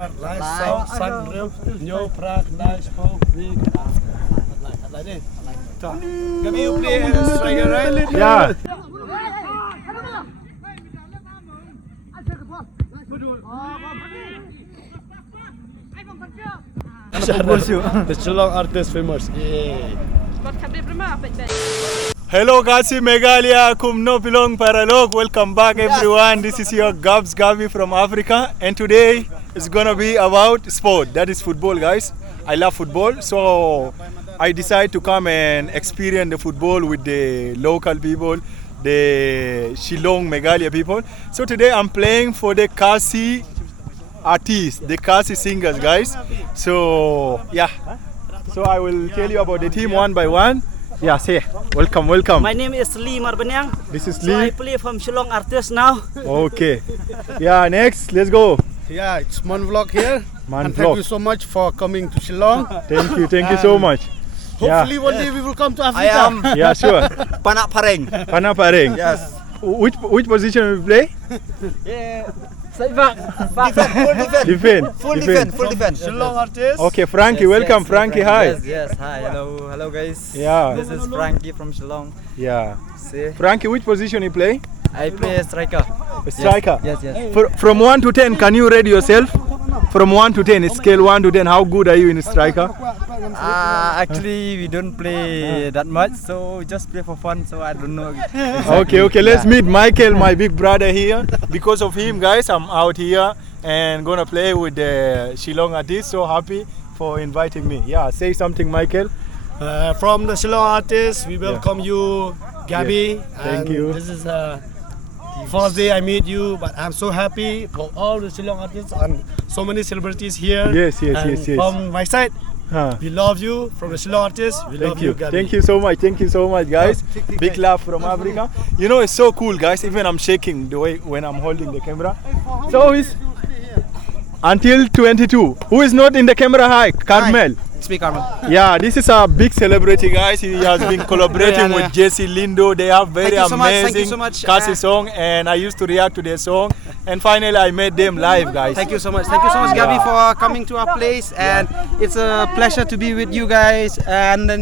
Gabby, you play as a striker, right? Yeah. The Shillong Artists famous. Hello Khasi Meghalaya, Kumno Pilong Paralog. Welcome back everyone. This is your Gabs from Africa, and today it's gonna be about sport. That is football, guys. I love football, so I decided to come and experience the football with the local people, the Shillong Meghalaya people. So today I'm playing for the Khasi Artists, the Khasi singers, guys. So yeah, so I will tell you about the team one by one. Yeah, say welcome. My name is Lee Marbanyang. This is So Lee. I play from Shillong Artists now. Okay. Yeah, next, let's go. Yeah, it's Vlog here. And Vlog. thank you so much for coming to Shillong. Thank you so much. Hopefully one day we will come to Africa. Yeah, sure. Panak Pareng. Pana Pareng. Yes. Which position will you play? Defend. Full defense. Shillong Artists. Okay, Frankie, welcome. Frankie, hi. Yes. Hi. Hello guys. Yeah. This is Frankie from Shillong. Yeah. See, Frankie, which position you play? I play a striker. A striker. Yes. From 1 to 10, can you rate yourself? From 1 to 10, scale 1 to 10, how good are you in striker? Actually, we don't play that much, so just play for fun. So I don't know. Okay, let's meet Michael, my big brother here. Because of him, guys, I'm out here and gonna play with the Shillong Artists. So happy for inviting me. Yeah, say something, Michael. From the Shillong Artists, we welcome you, Gabby. Thank And you. This is first day I meet you, but I'm so happy for all the Shillong Artists and so many celebrities here. Yes. And from my side, Huh. we love you. From the Shillong Artists, we love Thank you. Gabby. Thank you so much, guys. Big love from Africa. You know, it's so cool, guys. Even I'm shaking the way when I'm holding the camera. So it's until 22. Who is not in the camera? Hi, Carmel. Speak, Carmel. Yeah, this is a big celebrity, guys. He has been collaborating with Jessie, Lindo. They have very Thank you so much. Thank you amazing so much. Khasi song, and I used to react to their song. And finally, I met them live, guys. Thank you so much. Thank you so much, Gabby, for coming to our place. And it's a pleasure to be with you guys. And then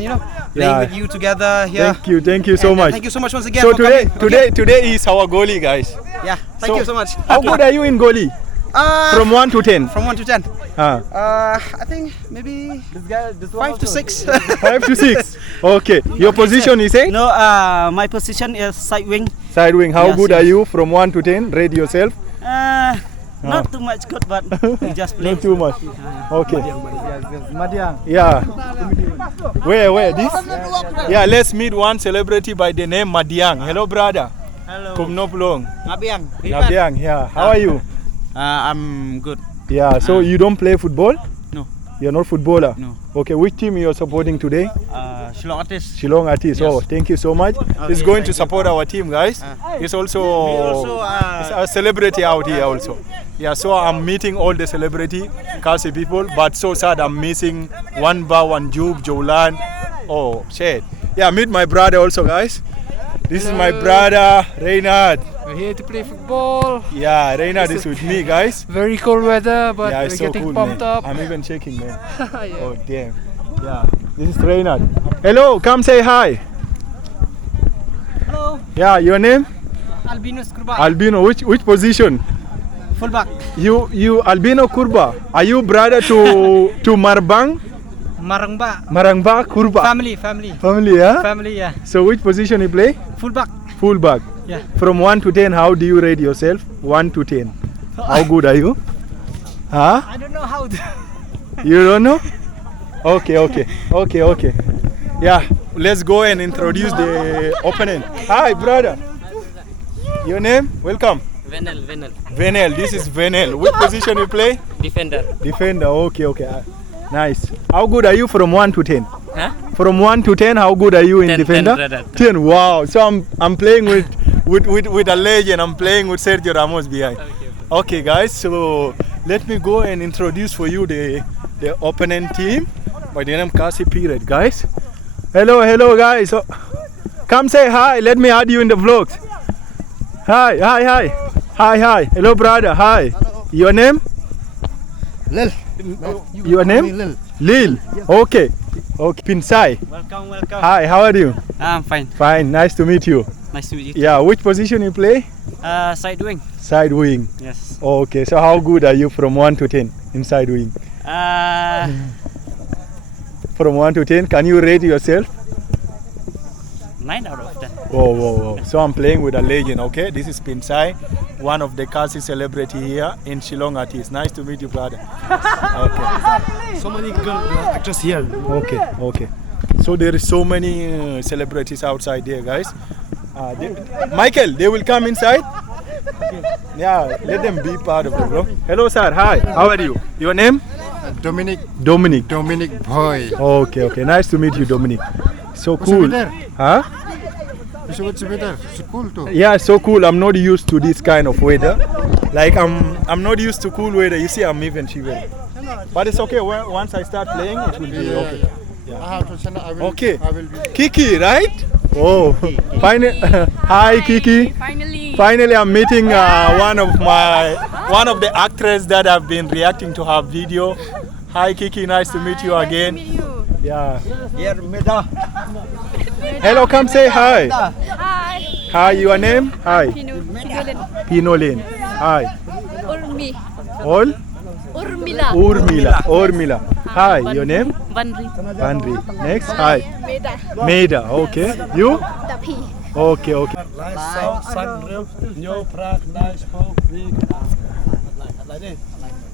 playing with you together here. Thank you so And, much. Thank you so much once again. So for coming. today is our goalie, guys. Yeah. Thank you so much. How good are you in goalie? From 1 to 10. From 1 to 10. Ah. I think maybe 5 to 6. 5 to 6. Okay. Your position is No, my position is side wing. side wing. How Yes, good yes. are you from 1 to 10? Rate yourself. Not too much good, but we just play. Not too much. Okay. Madiang. Yeah. Where? This? Yeah, let's meet one celebrity by the name Madiang. Hello, brother. Hello. Kumno Pulong. Madiang. Nabiang, yeah. How are you? I'm good. Yeah, so you don't play football? No. You're not footballer? No. Okay, which team you're supporting today? Shillong Artists. Shillong Artists. Yes. Oh, thank you so much. He's going to support our team, guys. He's also he's a celebrity out here also. Yeah, so I'm meeting all the celebrity Khasi people, but so sad I'm missing Wanbhaa, Wanjop, Jolan. Oh, shit. Yeah, meet my brother also, guys. This is my brother, Reynard. We're here to play football. Yeah, Reynard is with me, guys. Very cold weather, but Yeah, we're it's so getting cool, pumped man. up. I'm even shaking, man. Yeah. Oh, damn. Yeah, this is Reynard. Hello, come say hi. Hello. Yeah, your name? Albinus Kurba. Albino. Which position? Fullback. You Albino Kurba. Are you brother to Marbang? Marangbah Kurba. Family, yeah? Family, yeah. So which position you play? Fullback. Fullback. Yeah. From 1 to 10, how do you rate yourself? 1 to 10. How good are you? Huh? I don't know how to. You don't know? Okay. Yeah, let's go and introduce the opponent. Hi, brother. Your name? Welcome. Venel. This is Venel. Which position you play? Defender. Okay. Nice. How good are you from 1 to 10? Huh? From 1 to 10, how good are you in 10, defender? 10, brother. 10. Wow. So I'm playing with a legend. I'm playing with Sergio Ramos behind. Okay, guys. So let me go and introduce for you the opponent team by the name Khasi period, guys. Hello, guys. So, come say hi. Let me add you in the vlogs. Hi. Hello, brother. Hi. Your name? Lil. Your name? Lil. Lil. Okay. Okay. Pinsai. Welcome, welcome. Hi, how are you? I'm fine. Fine. Nice to meet you. Nice to meet you. Yeah, which position you play? Side wing. Side wing. Yes. Okay. So how good are you from 1 to 10 in side wing? From 1 to 10, can you rate yourself? 9 out of 10. Whoa, whoa, whoa. So I'm playing with a legend, okay? This is Pinsai, one of the Khasi celebrity here in Shillong Artists. Nice to meet you, brother. Okay. So many good actors here. Okay, okay. So there is so many celebrities outside there, guys. Michael, they will come inside. Yeah, let them be part of the vlog. Hello, sir. Hi. How are you? Your name? Dominic Boy. Okay, okay. Nice to meet you, Dominic. So What's cool. better? Huh? What's better? It's cool too. Yeah, so cool. I'm not used to this kind of weather. Like I'm not used to cool weather. You see, I'm even shivering. But it's okay. Well, once I start playing, it will be okay. I have to send. Okay. I will be. Kiki, right? Oh, finally. Hi, Kiki. Finally, I'm meeting one of the actresses that have been reacting to her video. Hi, Kiki. Nice to meet you again. Yeah. Hello, come say hi. Hi. Hi, your name? Hi. Pinolin. Hi. Urmi. All? Urmila. Urmila. Hi, your name? Vanri. Vandri. Next, hi. Meda. Meda. Okay. You? Tapi. Okay, okay. Nice sound, sun, real, new, prak, nice, folk, big. Like this.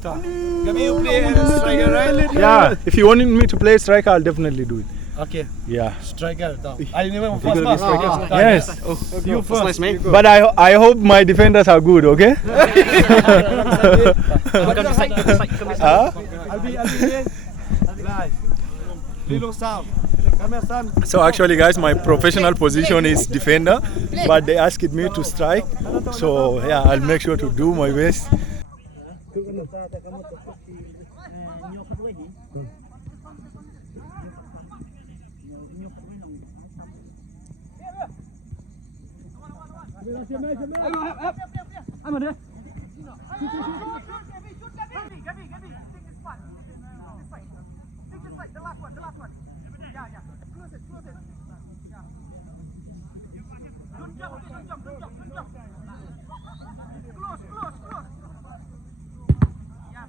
Gabby, you play striker, right? Yeah, if you wanted me to play striker, I'll definitely do it. Okay. Yeah. Striker. I never first pass. Yes. You first. Nice, mate. But I hope my defenders are good, okay? Huh? I'll be here. Live. Little sound. Come here, son. So actually, guys, my professional position is defender, but they asked me to strike. So yeah, I'll make sure to do my best.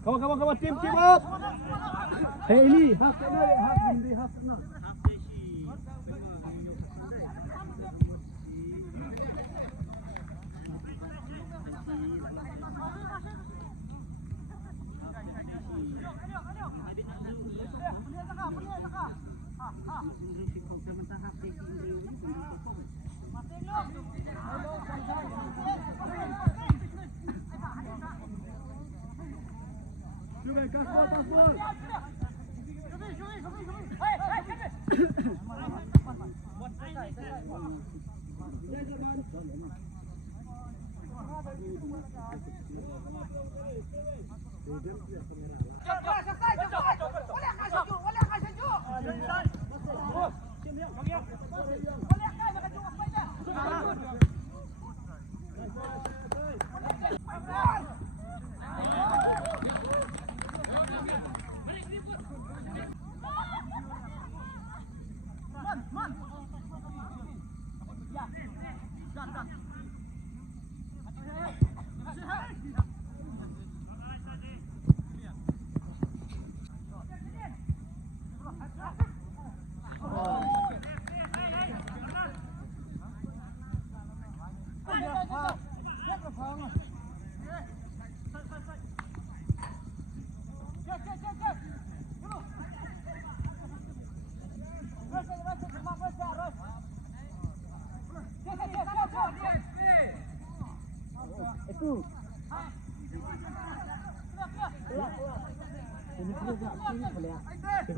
Come on, team up. Hey, Eli, half now.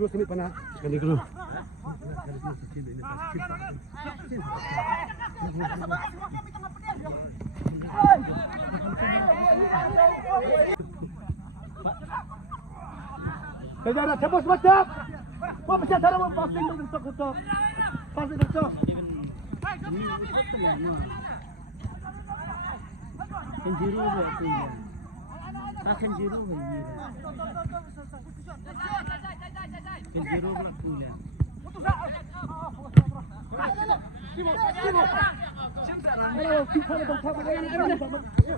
Sini pana. Sekali dulu. Kejar, tembus macam. Apa sih cara passing betul. Passing betul. Akan jero ini. Kan jero pula kuliah.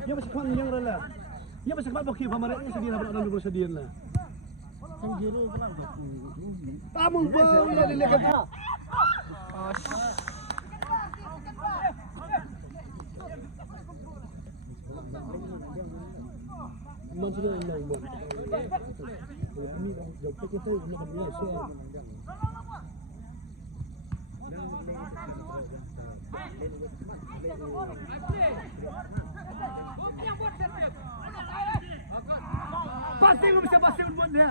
Ya masih kuat yang rela. Ya masih kuat bokeh pamarnya sedih lah berada di sedih lah. Kan jero pula kuliah. Kamu boleh dilihat. Maksudnya yang mana? Ini dah kita nak biasa. Pasti lu bisa pasti buat dia.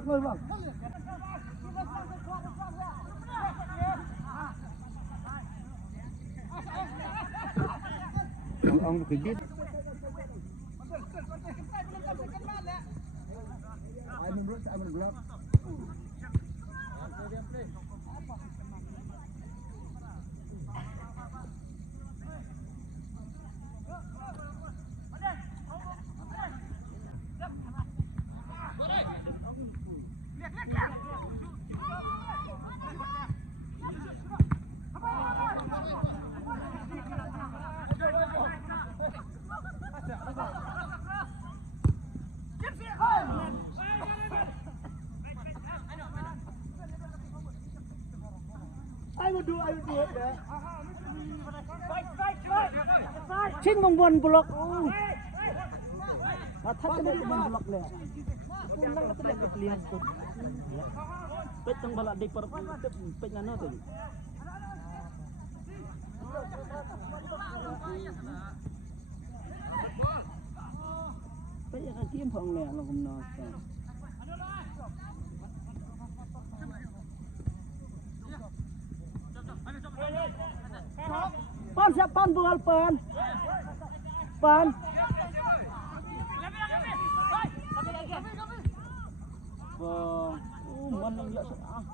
Keluar. Ang kigit. Cing membuat blok. Matak kena membuat blok le. Undang kata dia kepilihan tu. Pet tang balak di per pet nano tu. Pet yang kim phong le lo kum no. Pan siap pan bual pan. Pan. Mana yang ah.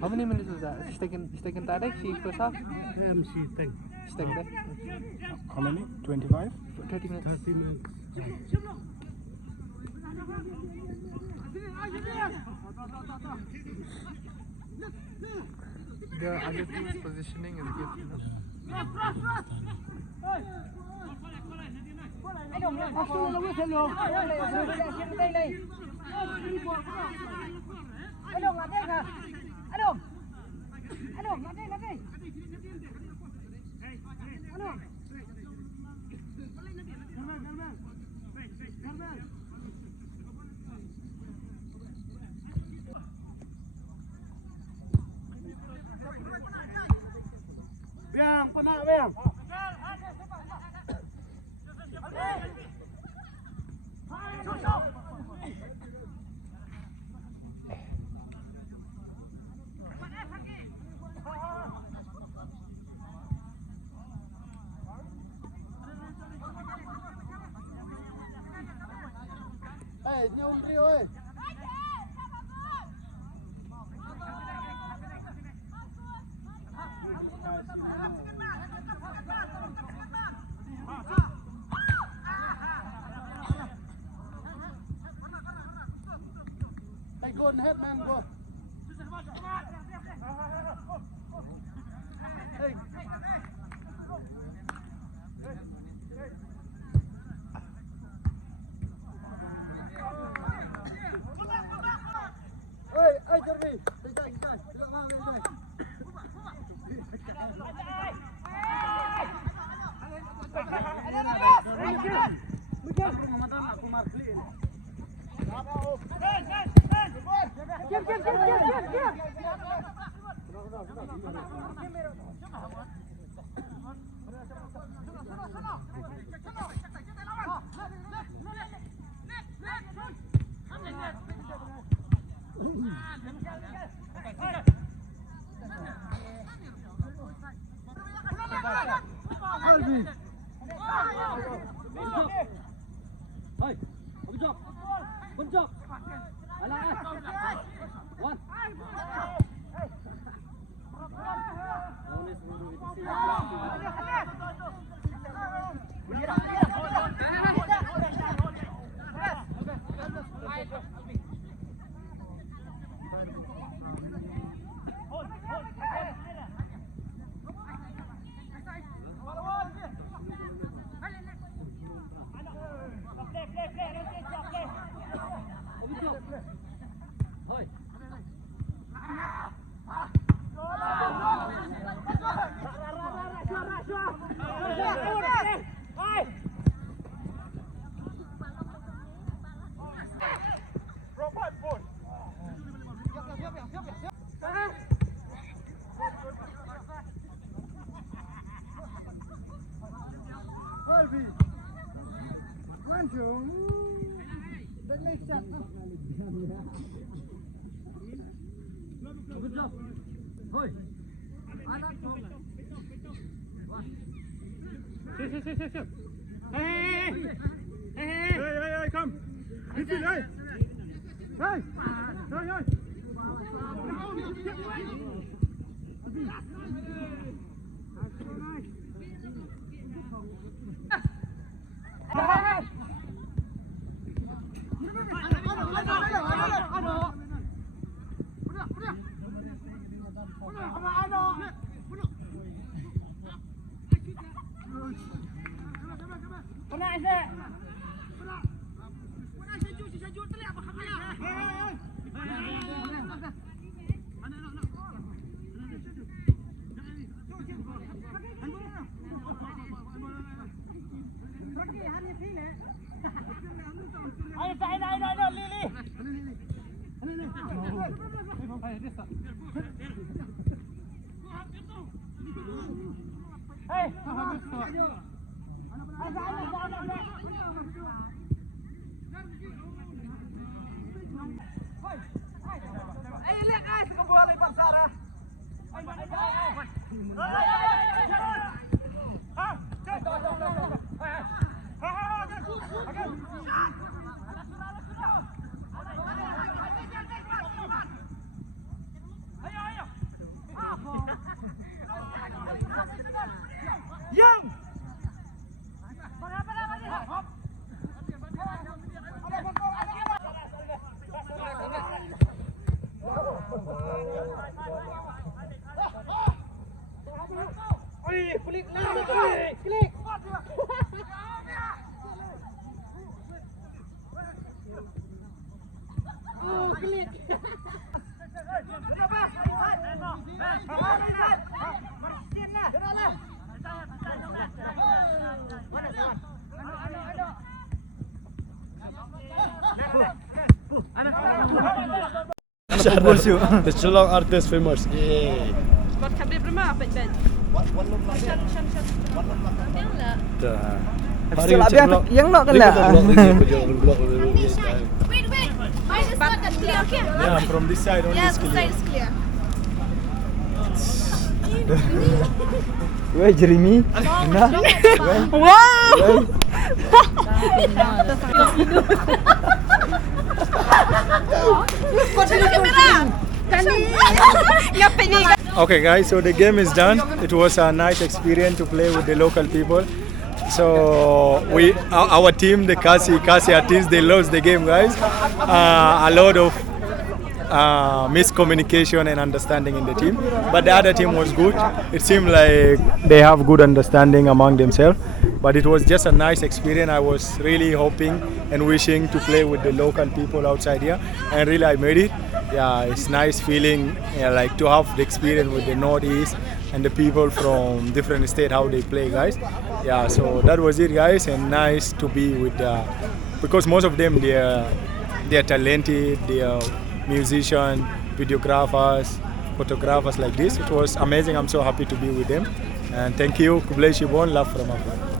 How many minutes was that? It's taken tarik si first half? She think. It's taken that? How many? 25? 30 minutes. 30 minutes. The other team's positioning is good. Biang, penak biang. Hey, nyom dia oi. Hey, go ahead man, go. Hey. The Shillong artist famous. Yeah. Wat kan bli bra på den? Yang nak kena. Wait. Mine is not that clear, okay? Yeah, from this side only Yes, is the clear. side is clear. Weh, Jeremy. Wow! Okay guys, so the game is done. It was a nice experience to play with the local people. So our team, the Khasi Artists, they lost the game, guys. A lot of miscommunication and understanding in the team, but the other team was good. It seemed like they have good understanding among themselves, but it was just a nice experience. I was really hoping and wishing to play with the local people outside here, and really I made it. yeah, it's nice feeling like to have the experience with the Northeast and the people from different states how they play, guys. Yeah, so that was it, guys, and nice to be with because most of them they're talented, they are musicians, videographers, photographers like this. It was amazing. I'm so happy to be with them, and thank you. Kublai Shibon, love from Africa.